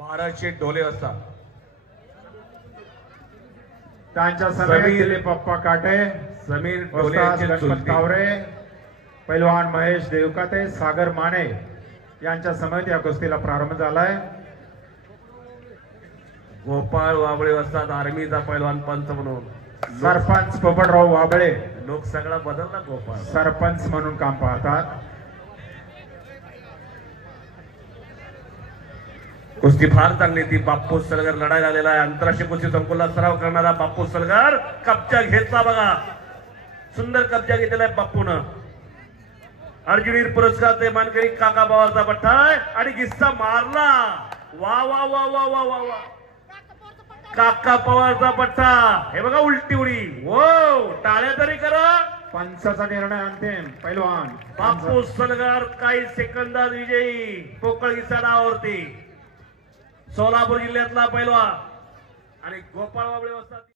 महाराजचे डोले असतात. त्यांच्या समीर दिलीप पप्पा काटे, समीर डोले यांचे गणपत चुलते. कावरे, पैलवान महेश देवकाते, सागर माने यांच्या समेत या कुस्तीला प्रारंभ झालाय. गोपाळ वाबळे असतात आर्मीचा पैलवान पंच म्हणून. सरपंच पोपटराव वाबळे लोक सगळा बदलला. गोपाळ सरपंच म्हणून काम पाहतात. कुस्ती फार चांगली ती. बाप्पू सलगर लढाई आलेला आहे. आंतरराष्ट्रीय कुस्ती संकुलात सराव करणारा बाप्पू सलगर कब्जा घेतला बघा. सुंदर कब्जा घेतलेला आहे बाप्पूनं. अर्जुनीर पुरस्कारचे मानकरी काका पवारचा पट्टा आहे आणि गिस्सा मारला. वा वा वा वा वा वा वा. काका पवारचा पट्टा. हे बघा उलटी उडी. हो टाळ्या तरी करा. पंचाचा निर्णय अंतिम. पैलवान बाप्पू सलगर काही सेकंदात विजयी. पोकळ गिस्सा डावावरती. सोलापूर जिल्ह्यातला पैलवान आणि गोपाळ वाबळे